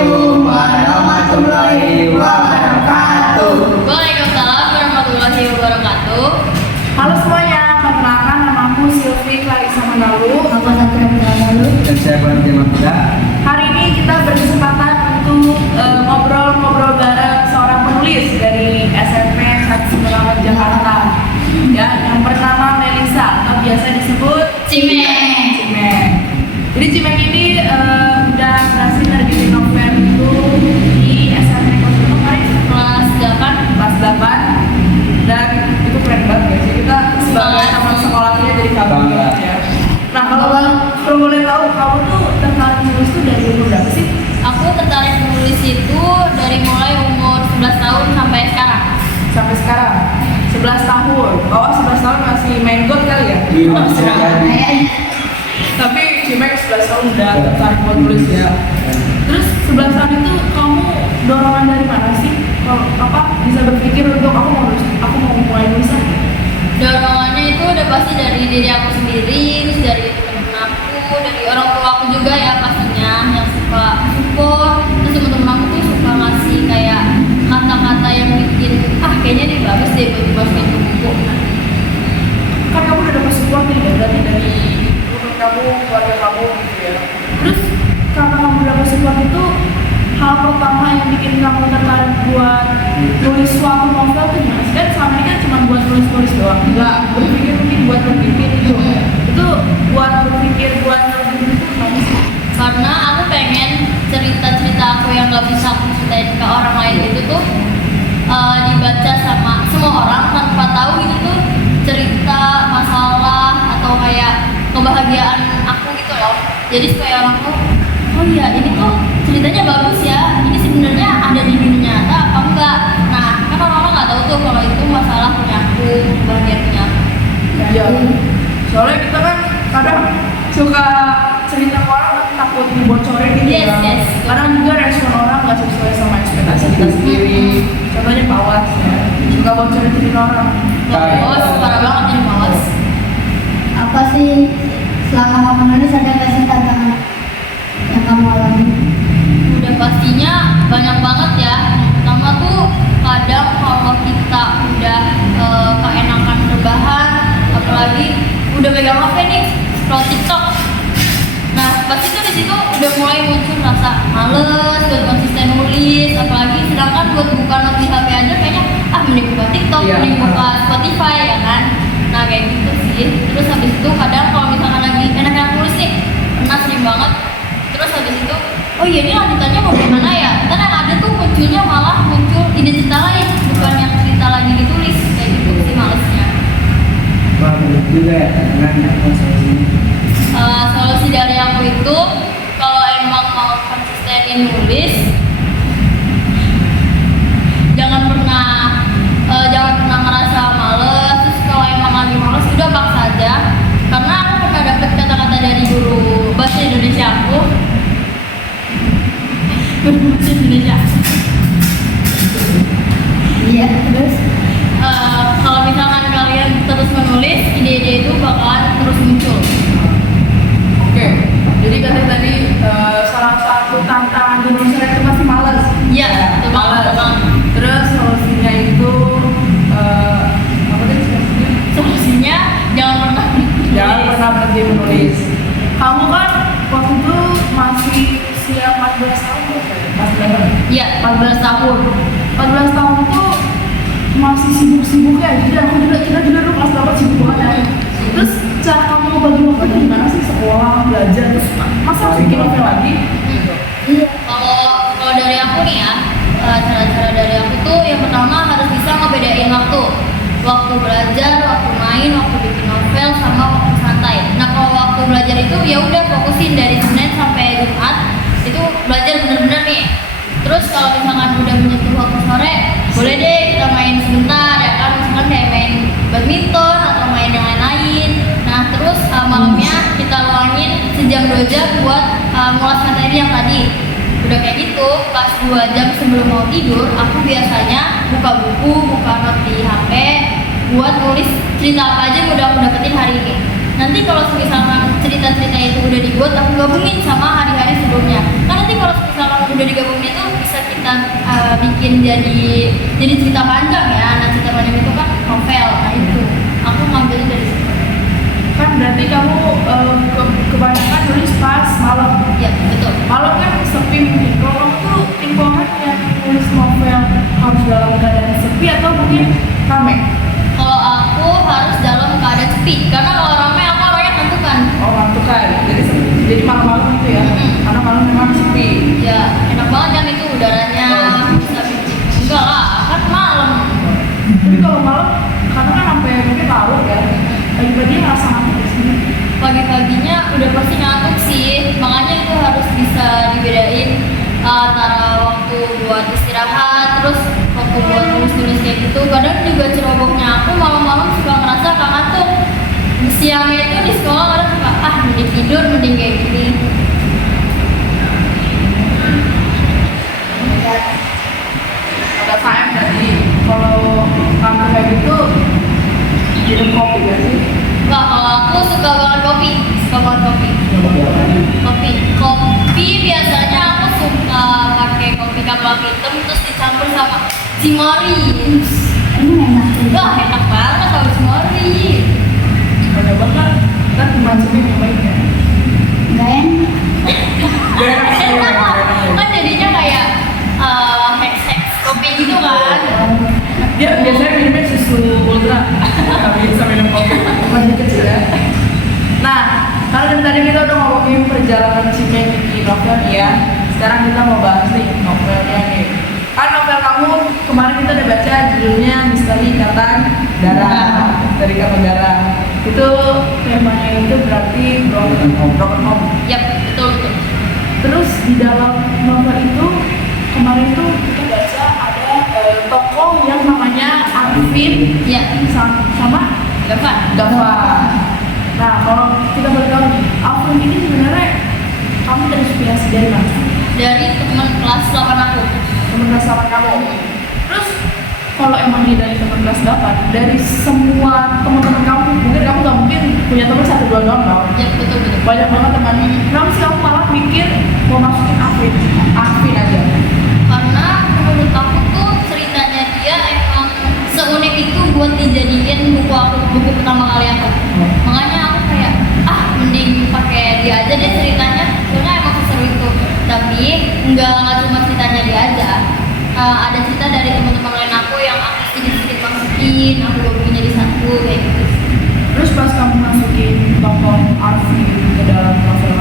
Assalamualaikum warahmatullahi wabarakatuh. Waalaikumsalam warahmatullahi wabarakatuh. Halo semuanya, perkenalkan nama aku Sylvie Clarissa Mandalu. Aku Satria Mandalu. Dan saya Bani Muda. Hari ini kita berkesempatan untuk ngobrol-ngobrol bareng seorang penulis dari SMP Satu Sumberawat Jakarta. Ya, yang bernama Melisa atau biasa disebut Cimeng. Cimeng. Jadi Cimeng ini udah berhasil nerbitin novel itu di SMP Kelas 8. kelas 8 dan itu keren banget ya sih, kita sebagai teman sekolahnya jadi kabar ya. Nah kalau boleh tahu kamu tuh tertarik menulis tuh dari umur berapa sih? Aku tertarik menulis itu dari mulai umur 11 tahun sampai sekarang. Sampai sekarang 11 tahun. Oh 11 tahun masih main god kali ya? Iya, masih jadi. Tapi Cimeng 11 tahun udah tertarik buat nulis ya. Terus 11 tahun itu kamu dorongan dari mana sih? Kalau bisa berpikir untuk aku mau mulai nulis aja? Dorongannya itu udah pasti dari diri aku sendiri, terus dari temen aku, dari orang tua aku juga ya pastinya yang suka support. Terus temen-temen aku tuh suka ngasih kayak kata-kata yang bikin kayaknya ini bagus deh buat dimasukin ke buku. Kan kamu udah dapat support nih ya, berarti dari teman kamu, keluarga kamu gitu ya. Terus karena kamu dapat support itu, hal pertama yang bikin kamu tertarik buat nulis suatu novel tuh gimana sih? Kan selama ini kan cuma buat nulis-nulis doang, nggak berpikir mungkin buat berpikir gitu. Itu buat berpikir buat nulis itu gimana sih? Karena aku pengen cerita-cerita aku yang gak bisa aku ceritain ke orang lain itu tuh dibaca sama semua orang tanpa tahu itu tuh cerita masalah atau kayak kebahagiaan aku gitu loh. Jadi supaya orang tuh, oh iya ini tuh ceritanya bagus ya, ini sebenarnya ada di dunia nyata apa enggak. Nah kan orang-orang nggak tahu tuh kalau itu masalah punya aku, kebahagiaan punya aku. Iya. Soalnya kita kan kadang suka cerita ke orang tapi takut dibocorin gitu Yes, kan. yes. Kadang juga respon orang nggak sesuai sama ekspektasi kita sendiri. Contohnya Pawas ya, suka bocorin cerita orang. Mawas, parah banget jadi mawas. Apa sih selama kamu nulis ada nggak sih tantangan yang kamu alami? Udah pastinya banyak banget ya. Pertama tuh kadang kalau kita udah keenakan rebahan, apalagi udah megang HP nih, scroll TikTok. Nah pasti tuh di situ udah mulai muncul rasa males buat konsisten nulis, apalagi sedangkan buat buka not di HP aja kayaknya mending buka TikTok, Iya. mending buka Spotify ya kan. Nah kayak gitu sih. Terus habis itu kadang kalau misalkan lagi enak-enak nulis nih, pernah sering banget. Terus habis itu, oh iya ini lanjutannya mau gimana ya? Ntar yang ada tuh munculnya malah muncul ide cerita lain, bukan yang cerita lagi ditulis. Kayak gitu sih malesnya. Wah, benar juga ya, tantangan apa solusinya? Solusi dari aku itu, kalau emang mau konsistenin nulis, jangan pernah ngerasa males. Terus kalau emang lagi males, udah paksa aja. Karena aku pernah dapet kata-kata dari guru bahasa Indonesia aku. Guru bahasa Indonesia. Iya, terus Kalau misalkan kalian terus menulis, ide-ide itu bakalan terus muncul. Oke, jadi katanya tadi salah satu tantangan di nulis itu pasti malas. Iya, betul banget, betul banget. Terus solusinya itu apa tadi solusinya? Solusinya jangan pernah Jangan menulis. pernah berhenti menulis. Kamu kan waktu itu masih usia 14 tahun ya? Iya, 14 tahun. 14 tahun tuh masih sibuk-sibuk ya. Jadi aku kita juga dulu kelas 8 sibuk banget ya. Terus cara kamu bagi waktu itu gimana sih? Sekolah, belajar, terus masa harus bikin novel lagi? iya. Kalau dari aku nih ya, cara-cara dari aku tuh yang pertama harus bisa ngebedain waktu belajar, waktu main, waktu bikin novel, sama waktu santai. Nah kalau waktu belajar itu ya udah fokusin dari Senin sampai Jumat itu belajar bener-bener nih. Terus kalau misalkan udah menyentuh waktu sore, boleh deh kita main sebentar ya kan, misalkan kayak main badminton atau main yang lain-lain. Nah terus malamnya kita luangin sejam 2 jam buat ngulas materi yang tadi. Udah kayak gitu, pas 2 jam sebelum mau tidur, aku biasanya buka buku, buka not di HP buat nulis cerita apa aja yang udah aku dapetin hari ini. Nanti kalau misalkan cerita-cerita itu udah dibuat, aku gabungin sama hari-hari sebelumnya. Kan nanti kalau misalkan udah digabungin jadi cerita panjang ya. Nah cerita panjang itu kan novel, nah itu aku ngambil dari situ. Kan berarti kamu kebanyakan nulis pas malam. Ya betul. Malam kan sepi mungkin. Kalau kamu tuh tipe orang yang nulis novel harus dalam keadaan sepi atau mungkin rame? Kalau aku harus dalam keadaan sepi, karena kalau ramai aku orangnya ngantukan. Oh ngantukan. Jadi malam-malam itu ya. Karena malam memang sepi. Ya enak banget kan itu udaranya. Bisa bikin enggak lah, kan malam. Tapi kalau malam karena kan sampai mungkin larut ya. Pagi-pagi ngerasa ngantuk di sini. Pagi-paginya udah pasti ngantuk sih, makanya itu harus bisa dibedain antara waktu buat istirahat, terus waktu buat tulis-tulis kayak gitu. Kadang juga cerobohnya aku malam-malam suka ngerasa gak ngantuk. Siangnya itu di sekolah kadang suka mending tidur, mending kayak gini. Ada sayang dari kalau kamu kayak gitu minum kopi gak sih? Wah kalau aku suka banget kopi, kopi biasanya aku suka pakai kopi kapal hitam terus dicampur sama cimori. Ini enak sih. Wah enak banget kalau cimori. Ada banget kan macamnya yang baik ya. Enggak enak. Kan jadinya kayak hex kopi gitu kan. Dia biasanya minumnya susu ultra, nggak bisa minum kopi. Masih kecil ya. Nah, kalau dari tadi kita udah ngomongin perjalanan Cike bikin novel nih ya. Sekarang kita mau bahas nih novelnya nih. Kan novel kamu kemarin kita udah baca judulnya Misteri Ikatan Darah. Dari Ikatan Darah. Itu temanya itu berarti broken home. Yap betul. Terus di dalam novel itu kemarin tuh kita baca ada tokoh yang namanya Arvin Ya sama Gavan. Nah kalau kita boleh tahu nih, Arvin ini sebenarnya kamu terinspirasi dari mana? Dari teman kelas 8 aku. Teman kelas 8 kamu. Terus kalau emang dia dari teman kelas 8, dari semua teman-teman kamu, mungkin kamu gak mungkin punya teman 1-2 doang tau? Ya betul. Banyak banget teman. Kenapa sih kamu malah mikir mau masukin Arvin aja? Karena menurut aku tuh ceritanya dia emang seunik itu buat dijadiin buku pertama kali aku. Makanya aku kayak mending pakai dia aja deh ceritanya, soalnya emang seseru itu. Tapi nggak cuma ceritanya dia aja. Ada cerita dari teman-teman lain aku yang aku sedikit masukin, aku gabungin jadi satu kayak gitu. Terus pas kamu masukin tokoh Arvin ke dalam novel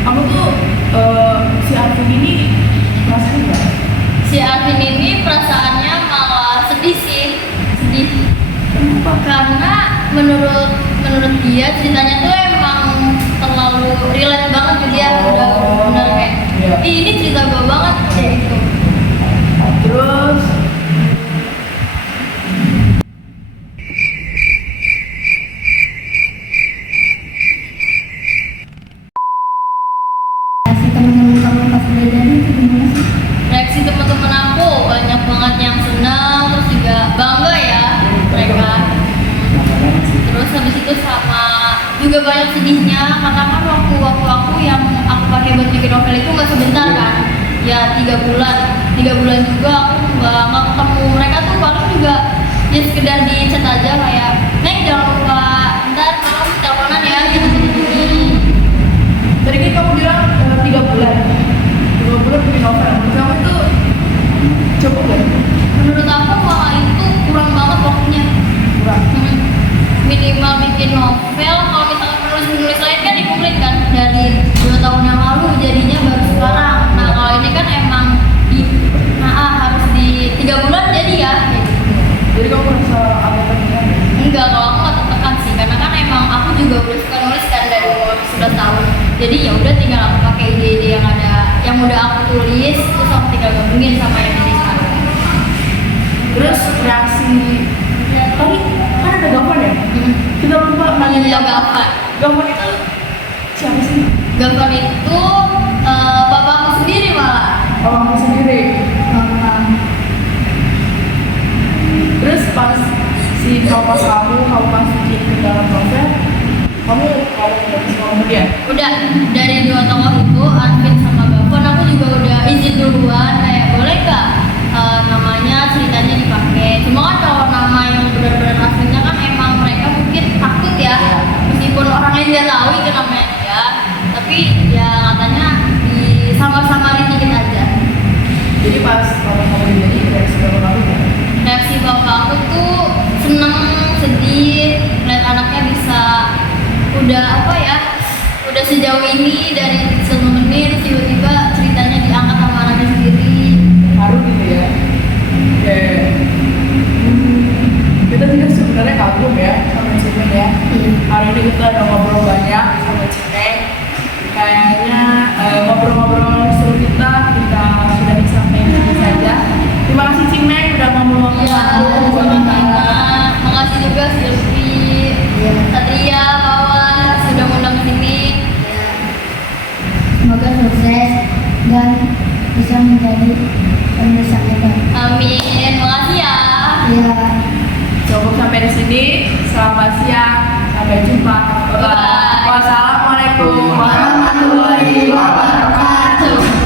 kamu tuh si Arvin ini rasanya gimana? Si Arvin ini perasaannya malah sedih sih, Kenapa? karena menurut dia ceritanya tuh emang terlalu relate banget ke dia. Udah bener kayak Iya. ini cerita gue banget kayak gitu. Terus Kasih teman-teman kamu pas udah jadi itu gimana sih? Reaksi teman-teman aku banyak banget yang senang, terus juga bangga ya mereka. Terus habis itu sama juga banyak sedihnya, karena kan waktu aku yang aku pakai buat bikin novel itu nggak sebentar kan, ya 3 bulan juga aku nggak ketemu mereka tuh, paling juga ya sekedar di chat aja kayak Neng jangan lupa ntar malam teleponan ya gitu. tadi kan kamu bilang 3 bulan bikin novel. Menurut kamu itu cukup gak? Menurut aku malah itu kurang banget waktunya. Kurang. Minimal bikin novel, kalau misalnya penulis lain kan dikumpulin kan dari 2 tahun yang lalu, jadinya baru sekarang. Nah kalau ini kan emang harus di 3 bulan jadi ya kayak gitu. Jadi kamu merasa agak tertekan? Enggak, kalau aku nggak tertekan sih, karena kan emang aku juga udah suka nulis kan dari umur 11 tahun. Jadi ya udah tinggal aku pakai ide-ide yang udah aku tulis, terus aku tinggal gabungin sama yang ini sekarang. Terus reaksi tadi kan ada Gavan ya? Kita lupa nanya Iya, Gavan. Gavan itu siapa sih? Gavan itu bapakku sendiri malah. Kamu sendiri. Bapak. Terus pas si papa kamu masukin ke dalam novel, kamu ngomong dia? Udah dari 2 tokoh itu, Arvin sama Gavan, aku juga udah izin duluan kayak boleh nggak Jadi pas kamu mau jadi reaksi bapak kamu gimana? Reaksi bapak aku tuh seneng, sedih, ngeliat anaknya bisa udah apa ya, udah sejauh ini dari kecil menit tiba-tiba ceritanya diangkat sama anaknya sendiri. Haru gitu ya. Oke. Kita juga sebenarnya kagum ya sama Cimeng ya. Iya. Hari ini kita udah ngobrol banyak sama Cimeng. Kayaknya ngobrol-ngobrol seru kita sudah sampai di sini saja. Terima kasih Cimeng udah mau meluangkan Iya, waktu buat kita. makasih juga Silvi, Iya. Satria, kawan sudah ngundang ke sini. Ya. Semoga sukses dan bisa menjadi penulis yang hebat. Amin, makasih ya. Ya. Cukup sampai di sini. Selamat siang. Sampai jumpa. Bye. Bye. Wassalamualaikum Warahmatullahi wabarakatuh.